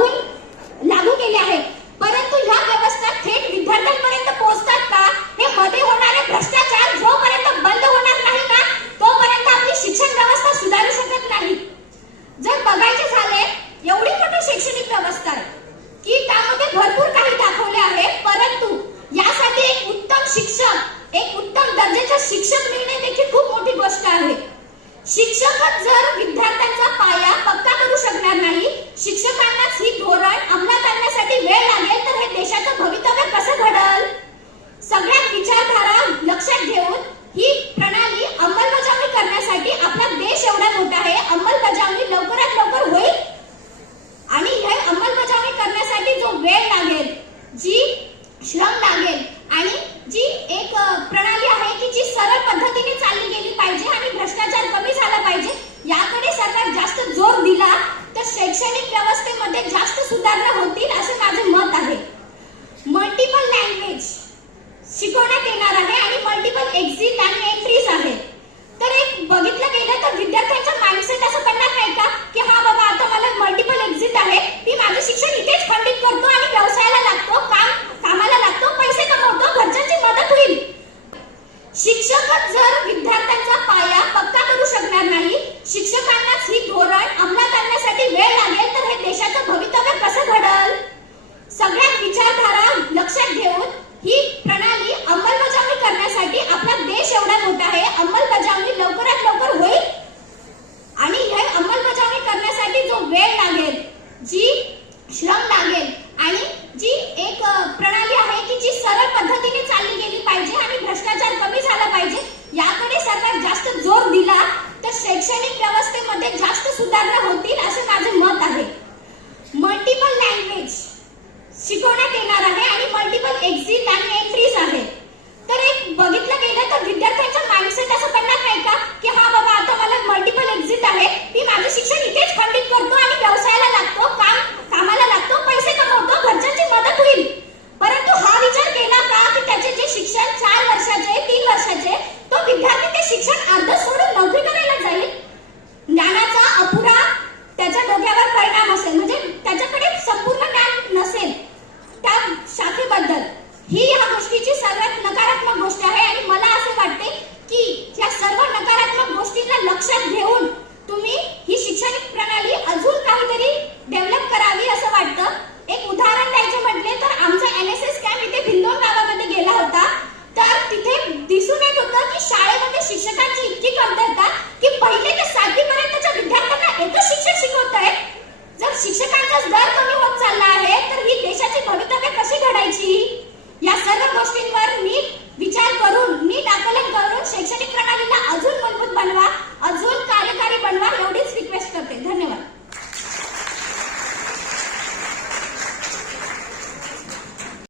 लागू केले आहे, परंतु ह्या व्यवस्था थेट विद्यार्थ्यांपर्यंत पोहोचतात का? हे मध्ये होणारे भ्रष्टाचार जोपर्यंत बंद होणार नाही ना, तोपर्यंत आपली शिक्षण व्यवस्था सुधारू शकत नाही. जर बघायचे झाले, एवढी मोठी शैक्षणिक व्यवस्था आहे की त्यामध्ये भरपूर काही दाखवले आहे, परंतु यासाठी एक उत्तम शिक्षक, एक उत्तम दर्जाचा शिक्षक मिळणे देखील खूप मोठी गोष्ट आहे. शिक्षकच जर विद्यार्थ्यांचा पाया पक्का करू शकणार नाही, शिक्षकांनाच ही धोरण अंमलात आणण्यासाठी वेळ लागेल, तर हे देशाचं भवितव्य कसं घडल? सगळ्या विचारधारा लक्षात घेऊन ही प्रणाली अंमलबजावणी करण्यासाठी आपला देश एवढा मोठा आहे, अंमलबजावणी लवकरात लवकर होईल आणि हे अंमलबजावणी करण्यासाठी जो वेळ लागेल, जी श्रम लागेल आणि जी एक प्रणाली आहे की जी सरळ पद्धतीने चालली गेली पाहिजे आणि भ्रष्टाचार कमी झाला पाहिजे, याकडे सरकार जास्त जोर दिला तर शैक्षणिक व्यवस्थेमध्ये जास्त सुधारणा होतील असे माझे मत आहे. मल्टिपल लँग्वेज शिकवण्यात येणार आहे आणि मल्टिपल एक्झिट आणि एंट्रीज आहे. तर एक बघितलं गेलं तर विद्यार्थ्यांचा माइंडसेट असं करणार नाही का की हा बाबा आता मला मल्टिपल एक्झिट आहे, मी माझे शिक्षण इथेच खंडित करतो आणि व्यवसायाला लागतो, कामाला लागतो, पैसे कमवतो, घरच्यांची मदत होईल. शिक्षकच जर विद्यार्थ्यांचा पाया पक्का करू शकणार नाही, शिक्षकांनाच ही धोरण अंमलात आणण्यासाठी वेळ लागेल, तर हे देशाचं भवितव्य कसं घडल? सगळ्या विचारधारा लक्षात घेऊन ही प्रणाली अंमलबजावणी करण्यासाठी आपला देश एवढा मोठा आहे, अंमलबजावणी लवकरात लवकर होईल आणि हे अंमलबजावणी करण्यासाठी जो वेळ लागेल, जी श्रम लागेल आणि जी एक प्रणाली आहे की जी सरळ पद्धतीने चालली गेली पाहिजे आणि भ्रष्टाचार कमी झाला पाहिजे, याकडे सरकार जास्त जोर दिला तर शैक्षणिक व्यवस्थेमध्ये जास्त सुधारणा होतील असे माझे मत आहे. मल्टिपल लँग्वेज शिकवण्यात येणार आहे आणि मल्टिपल एक्झिट आणि एंट्रीज आहे. तर एक बघितलं गेलं तर विद्यार्थ्यांचा माइंडसेट असं करणार नाही का की हा बाबा आता मला मल्टिपल एक्झिट आहे, मी माझे शिक्षण इथेच खंडित करतो आणि व्यवसायाला लागतो, कामाला लागतो, पैसे कमवतो, घरच्यांची मदत होईल. परंतु हा विचार केला का की त्याचे जे शिक्षण 4 वर्षाचे 3 वर्षाचे, तो विद्यार्थी ते शिक्षण अर्ध सोडून नोकरी करायला जाईल. ज्ञानाचा अपुरा त्याच्या डोक्यावर परिणाम असेल, म्हणजे त्याच्याकडे संपूर्ण ज्ञान नसेल त्या शाखेबद्दल. ही या गोष्टीची सर्वात नकारात्मक गोष्ट आहे आणि मला असे वाटते की या सर्व नकारात्मक गोष्टींना लक्षात घेऊन तुम्ही ही शैक्षणिक प्रणाली अजून काहीतरी डेव्हलप करावी असं वाटतं. एक उदाहरण द्यायचे म्हटले तर आमचा एनएसएस कॅम्प इथे भिल्लोन गावामध्ये गेला होता, तर तिथे दिसून येत होतं की शाळेमध्ये शिक्षकांची इतकी कमतरता की 1ली ते 7वी पर्यंतच्या विद्यार्थ्यांना एकच शिक्षक शिकवतोय. जर शिक्षकांचा दर कमी होत चालला आहे तर ही देशाची भवितव्य कशी घडायची? या सर्व गोष्टींवर